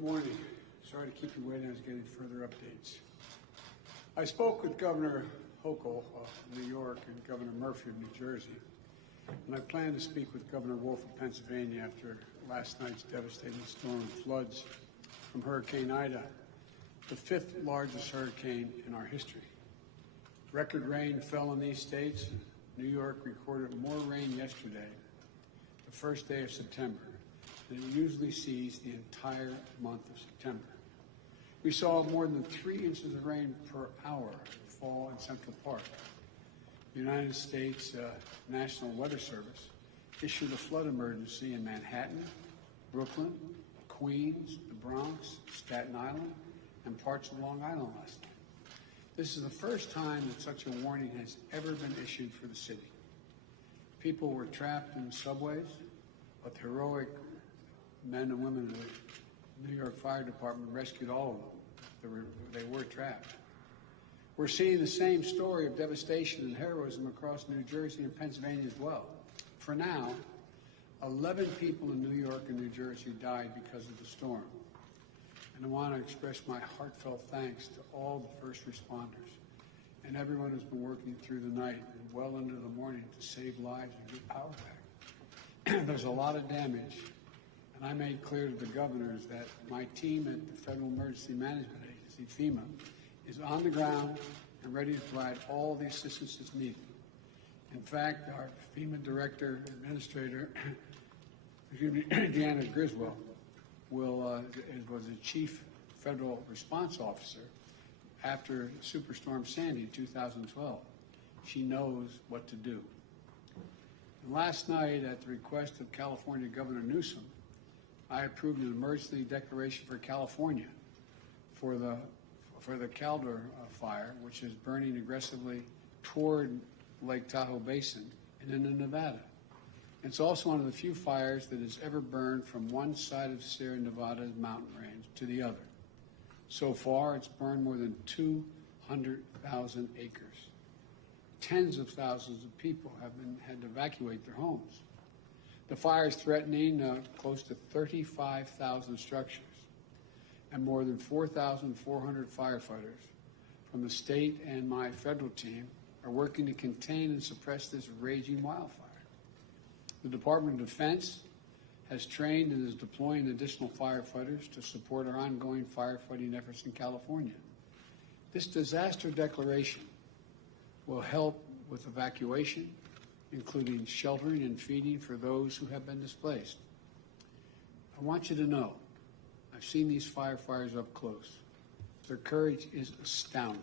Good morning. Sorry to keep you waiting. I was getting further updates. I spoke with Governor Hochul of New York and Governor Murphy of New Jersey, and I plan to speak with Governor Wolf of Pennsylvania after last night's devastating storm and floods from Hurricane Ida, the fifth largest hurricane in our history. Record rain fell in these states. New York recorded more rain yesterday, the first day of September, than it usually sees the entire month of September. We saw more than 3 inches of rain per hour fall in Central Park. The United States National Weather Service issued a flood emergency in Manhattan, Brooklyn, Queens, the Bronx, Staten Island, and parts of Long Island last night. This is the first time that such a warning has ever been issued for the city. People were trapped in the subways, but the heroic men and women of the New York Fire Department rescued all of them. They were trapped. We're seeing the same story of devastation and heroism across New Jersey and Pennsylvania as well. For now, 11 people in New York and New Jersey died because of the storm. And I want to express my heartfelt thanks to all the first responders and everyone who's been working through the night and well into the morning to save lives and get power back. There's a lot of damage, and I made clear to the governors that my team at the Federal Emergency Management Agency, FEMA, is on the ground and ready to provide all the assistance that's needed. In fact, our FEMA Director Administrator, Deanna Griswold, was the Chief Federal Response Officer after Superstorm Sandy in 2012. She knows what to do. And last night, at the request of California Governor Newsom, I approved an emergency declaration for California for the Caldor fire, which is burning aggressively toward Lake Tahoe Basin and into Nevada. It's also one of the few fires that has ever burned from one side of Sierra Nevada's mountain range to the other. So far, it's burned more than 200,000 acres. Tens of thousands of people have had to evacuate their homes. The fire is threatening close to 35,000 structures, and more than 4,400 firefighters from the state and my federal team are working to contain and suppress this raging wildfire. The Department of Defense has trained and is deploying additional firefighters to support our ongoing firefighting efforts in California. This disaster declaration will help with evacuation, including sheltering and feeding for those who have been displaced. I want you to know, I've seen these firefighters up close. Their courage is astounding,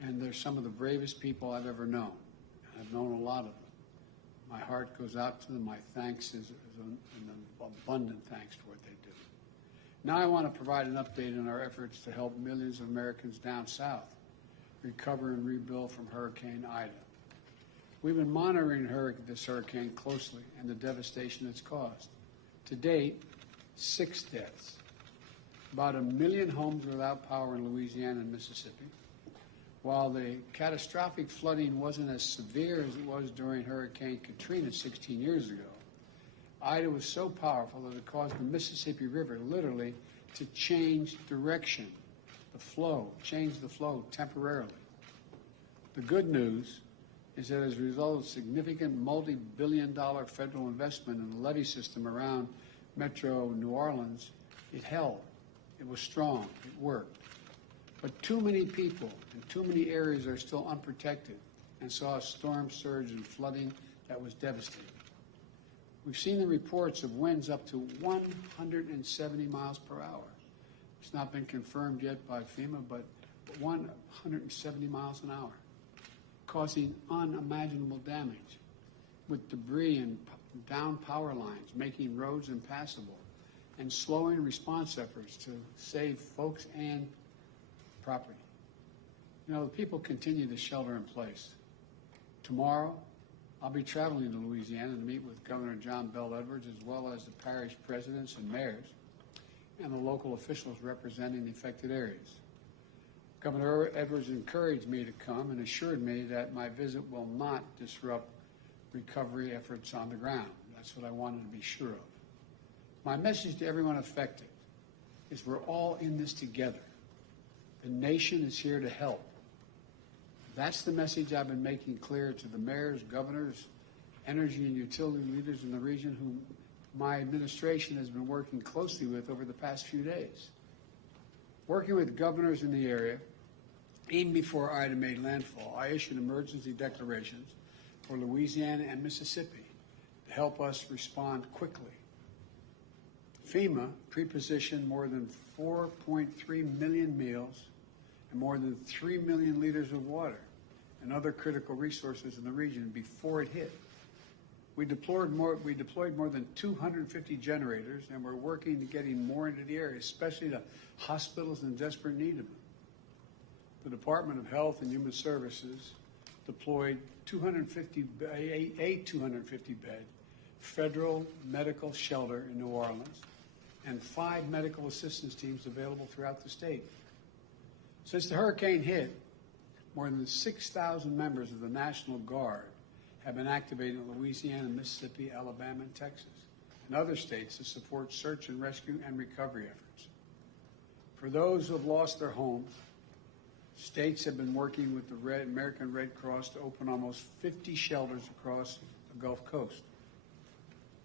and they're some of the bravest people I've ever known. I've known a lot of them. My heart goes out to them. My thanks is an abundant thanks for what they do. Now I want to provide an update on our efforts to help millions of Americans down south recover and rebuild from Hurricane Ida. We've been monitoring this hurricane closely and the devastation it's caused. To date, 6 deaths. About 1 million homes without power in Louisiana and Mississippi. While the catastrophic flooding wasn't as severe as it was during Hurricane Katrina 16 years ago, Ida was so powerful that it caused the Mississippi River literally to change direction, change the flow temporarily. The good news is that as a result of significant multi-billion-dollar federal investment in the levee system around Metro New Orleans, it held. It was strong. It worked. But too many people in too many areas are still unprotected and saw a storm surge and flooding that was devastating. We've seen the reports of winds up to 170 miles per hour. It's not been confirmed yet by FEMA, but 170 miles an hour, causing unimaginable damage with debris and down power lines, making roads impassable, and slowing response efforts to save folks and property. You know, the people continue to shelter in place. Tomorrow, I'll be traveling to Louisiana to meet with Governor John Bell Edwards, as well as the parish presidents and mayors and the local officials representing the affected areas. Governor Edwards encouraged me to come and assured me that my visit will not disrupt recovery efforts on the ground. That's what I wanted to be sure of. My message to everyone affected is we're all in this together. The nation is here to help. That's the message I've been making clear to the mayors, governors, energy and utility leaders in the region whom my administration has been working closely with over the past few days. Working with governors in the area, even before Ida made landfall, I issued emergency declarations for Louisiana and Mississippi to help us respond quickly. FEMA pre-positioned more than 4.3 million meals and more than 3 million liters of water and other critical resources in the region before it hit. We deployed more than 250 generators, and we're working to getting more into the area, especially the hospitals in desperate need of them. The Department of Health and Human Services deployed a 250-bed federal medical shelter in New Orleans and 5 medical assistance teams available throughout the state. Since the hurricane hit, more than 6,000 members of the National Guard have been activated in Louisiana, Mississippi, Alabama, and Texas, and other states to support search and rescue and recovery efforts. For those who have lost their homes, states have been working with the American Red Cross to open almost 50 shelters across the Gulf Coast.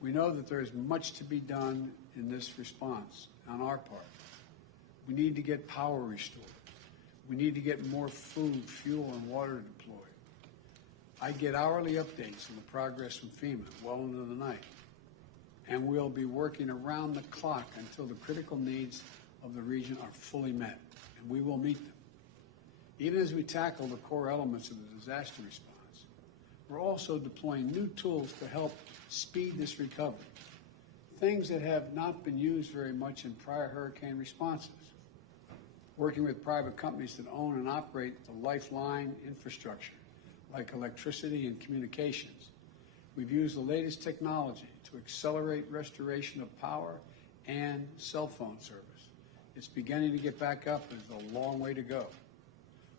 We know that there is much to be done in this response on our part. We need to get power restored. We need to get more food, fuel, and water deployed. I get hourly updates on the progress from FEMA well into the night, and we'll be working around the clock until the critical needs of the region are fully met, and we will meet them. Even as we tackle the core elements of the disaster response, we're also deploying new tools to help speed this recovery, things that have not been used very much in prior hurricane responses. Working with private companies that own and operate the lifeline infrastructure, like electricity and communications. We've used the latest technology to accelerate restoration of power and cell phone service. It's beginning to get back up, but there's a long way to go.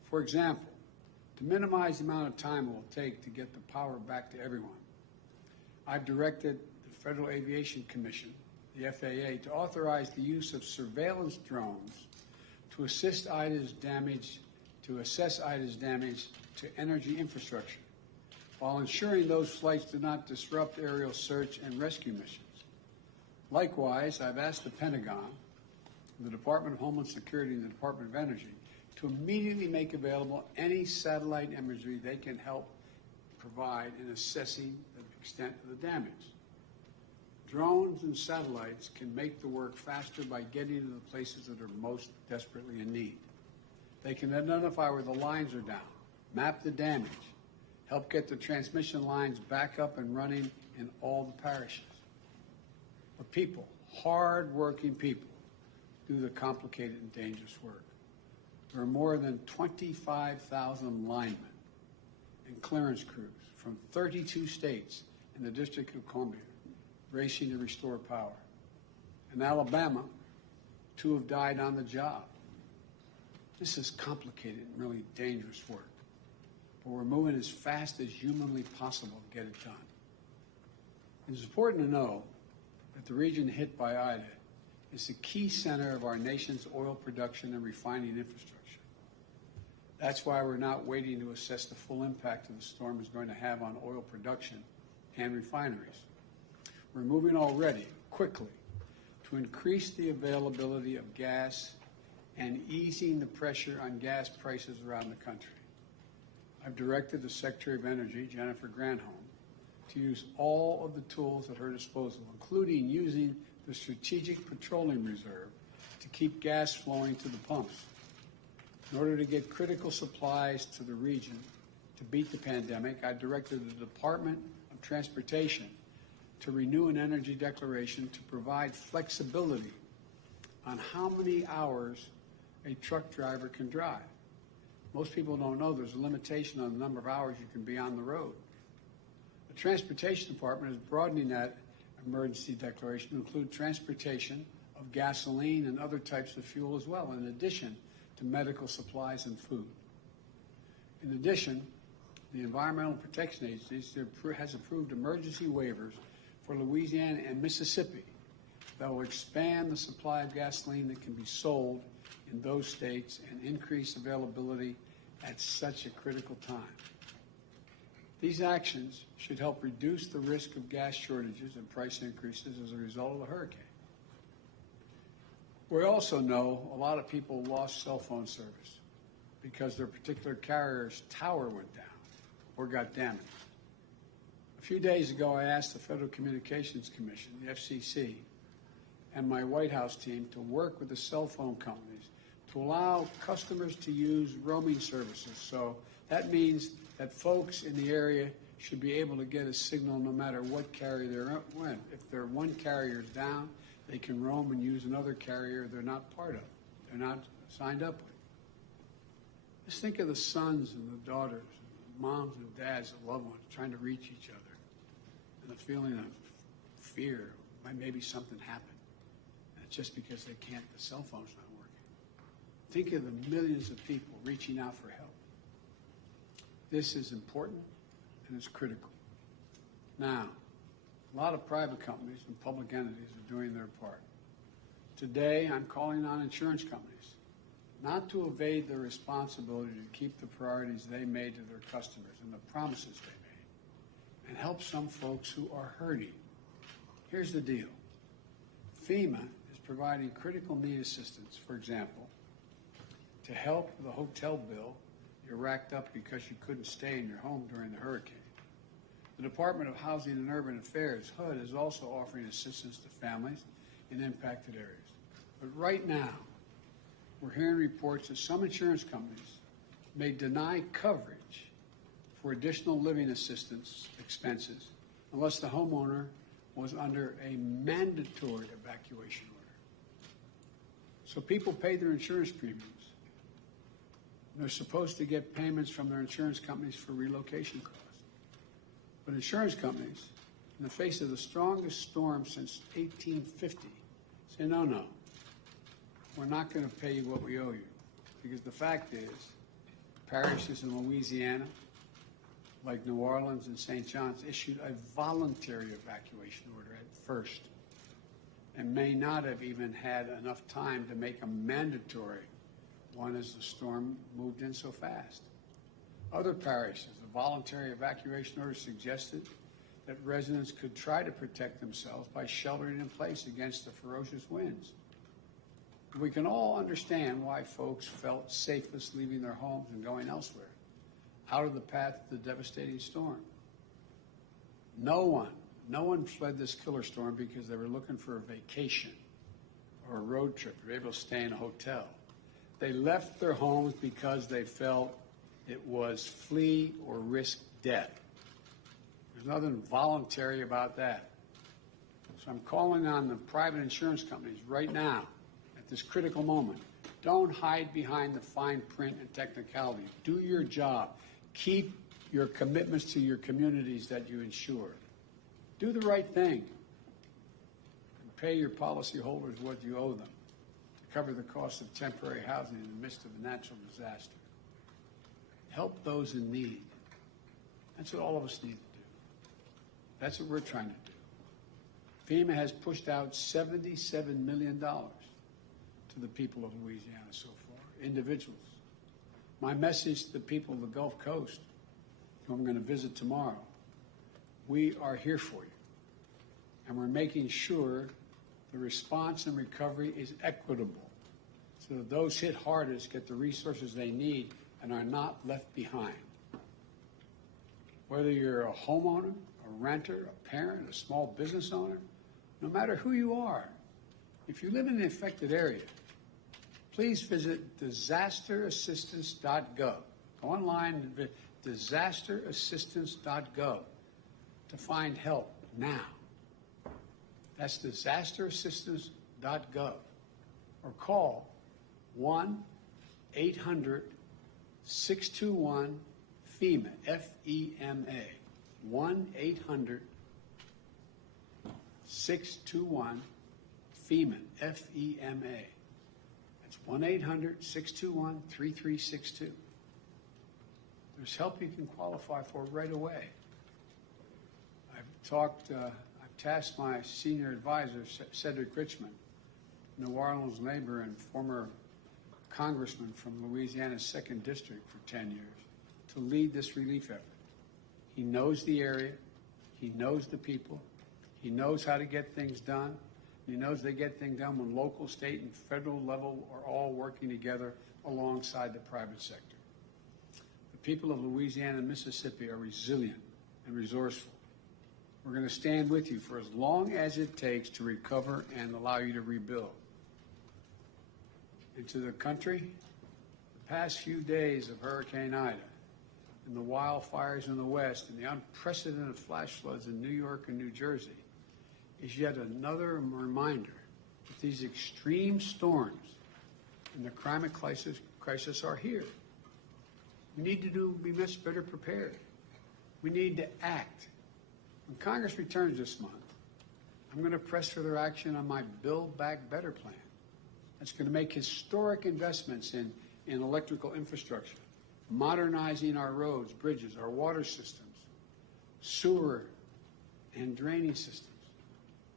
For example, to minimize the amount of time it will take to get the power back to everyone, I've directed the Federal Aviation Commission, the FAA, to authorize the use of surveillance drones to assess Ida's damage to energy infrastructure, while ensuring those flights do not disrupt aerial search and rescue missions. Likewise, I've asked the Pentagon, the Department of Homeland Security, and the Department of Energy to immediately make available any satellite imagery they can help provide in assessing the extent of the damage. Drones and satellites can make the work faster by getting to the places that are most desperately in need. They can identify where the lines are down, map the damage, help get the transmission lines back up and running in all the parishes. But people, hard-working people, do the complicated and dangerous work. There are more than 25,000 linemen and clearance crews from 32 states in the District of Columbia racing to restore power. In Alabama, 2 have died on the job. This is complicated and really dangerous work, but we're moving as fast as humanly possible to get it done. It's important to know that the region hit by Ida is the key center of our nation's oil production and refining infrastructure. That's why we're not waiting to assess the full impact of the storm is going to have on oil production and refineries. We're moving already, quickly, to increase the availability of gas and easing the pressure on gas prices around the country. I've directed the Secretary of Energy, Jennifer Granholm, to use all of the tools at her disposal, including using the Strategic Petroleum Reserve to keep gas flowing to the pumps. In order to get critical supplies to the region to beat the pandemic, I directed the Department of Transportation to renew an energy declaration to provide flexibility on how many hours a truck driver can drive. Most people don't know there's a limitation on the number of hours you can be on the road. The Transportation Department is broadening that emergency declaration to include transportation of gasoline and other types of fuel as well, in addition to medical supplies and food. In addition, the Environmental Protection Agency has approved emergency waivers for Louisiana and Mississippi that will expand the supply of gasoline that can be sold in those states and increase availability at such a critical time. These actions should help reduce the risk of gas shortages and price increases as a result of the hurricane. We also know a lot of people lost cell phone service because their particular carrier's tower went down or got damaged. A few days ago, I asked the Federal Communications Commission, the FCC, and my White House team to work with the cell phone companies to allow customers to use roaming services. So that means that folks in the area should be able to get a signal no matter what carrier they're in. If their one carrier's down, they can roam and use another carrier they're not part of, they're not signed up with. Just think of the sons and the daughters, and moms and dads and loved ones trying to reach each other, and the feeling of fear, maybe something happened. And it's just because they can't, the cell phone's not working. Think of the millions of people reaching out for help. This is important and it's critical. Now, a lot of private companies and public entities are doing their part. Today, I'm calling on insurance companies not to evade their responsibility to keep the priorities they made to their customers and the promises they made, and help some folks who are hurting. Here's the deal. FEMA is providing critical need assistance, for example, to help the hotel bill you racked up because you couldn't stay in your home during the hurricane. The Department of Housing and Urban Affairs, HUD, is also offering assistance to families in impacted areas. But right now, we're hearing reports that some insurance companies may deny coverage for additional living assistance expenses unless the homeowner was under a mandatory evacuation order. So people pay their insurance premiums. They're supposed to get payments from their insurance companies for relocation costs. But insurance companies, in the face of the strongest storm since 1850, say, no, we're not going to pay you what we owe you. Because the fact is, parishes in Louisiana, like New Orleans and St. John's, issued a voluntary evacuation order at first and may not have even had enough time to make a mandatory one as the storm moved in so fast. Other parishes, a voluntary evacuation order suggested that residents could try to protect themselves by sheltering in place against the ferocious winds. We can all understand why folks felt safest leaving their homes and going elsewhere, out of the path of the devastating storm. No one fled this killer storm because they were looking for a vacation or a road trip. They were able to stay in a hotel. They left their homes because they felt it was flee or risk death. There's nothing voluntary about that. So I'm calling on the private insurance companies right now, at this critical moment. Don't hide behind the fine print and technicality. Do your job. Keep your commitments to your communities that you insure. Do the right thing. And pay your policyholders what you owe them to cover the cost of temporary housing in the midst of a natural disaster. Help those in need. That's what all of us need to do. That's what we're trying to do. FEMA has pushed out $77 million to the people of Louisiana so far, individuals. My message to the people of the Gulf Coast, who I'm going to visit tomorrow, we are here for you. And we're making sure the response and recovery is equitable so that those hit hardest get the resources they need and are not left behind. Whether you're a homeowner, a renter, a parent, a small business owner, no matter who you are, if you live in the affected area, please visit disasterassistance.gov. Go online and visit disasterassistance.gov to find help now. That's disasterassistance.gov. Or call 1-800-621-FEMA, F-E-M-A. 1-800-621-FEMA, F-E-M-A. That's 1-800-621-3362. There's help you can qualify for right away. I've tasked my senior advisor, Cedric Richmond, New Orleans neighbor and former congressman from Louisiana's 2nd District for 10 years, to lead this relief effort. He knows the area, he knows the people, he knows how to get things done, and he knows they get things done when local, state, and federal level are all working together alongside the private sector. The people of Louisiana and Mississippi are resilient and resourceful. We're going to stand with you for as long as it takes to recover and allow you to rebuild. And to the country, the past few days of Hurricane Ida and the wildfires in the West and the unprecedented flash floods in New York and New Jersey is yet another reminder that these extreme storms and the climate crisis are here. We need to be much better prepared. We need to act. When Congress returns this month, I'm going to press for their action on my Build Back Better plan. That's going to make historic investments in electrical infrastructure, modernizing our roads, bridges, our water systems, sewer and draining systems,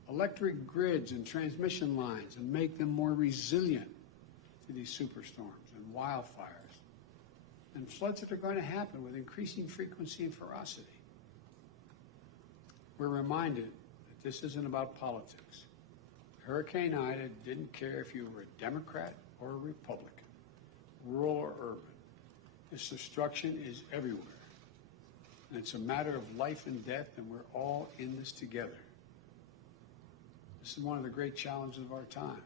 electric grids and transmission lines, and make them more resilient to these superstorms and wildfires and floods that are going to happen with increasing frequency and ferocity. We're reminded that this isn't about politics. Hurricane Ida didn't care if you were a Democrat or a Republican, rural or urban. This destruction is everywhere. And it's a matter of life and death, and we're all in this together. This is one of the great challenges of our time.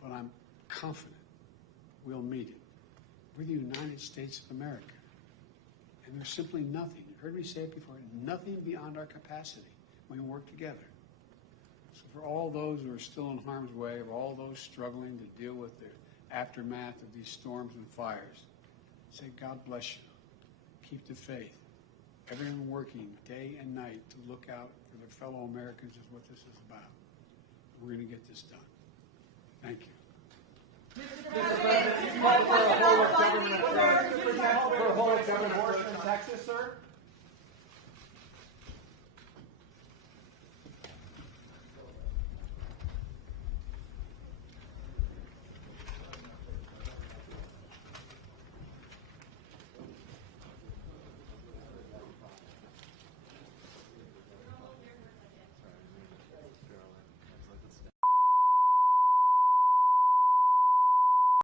But I'm confident we'll meet it. We're the United States of America. And there's simply nothing, you heard me say it before, nothing beyond our capacity when we work together. So for all those who are still in harm's way, or all those struggling to deal with the aftermath of these storms and fires, say, God bless you. Keep the faith. Everyone working day and night to look out for their fellow Americans is what this is about. We're going to get this done. Thank you. Mr. President, you called for a whole of government in Texas, sir?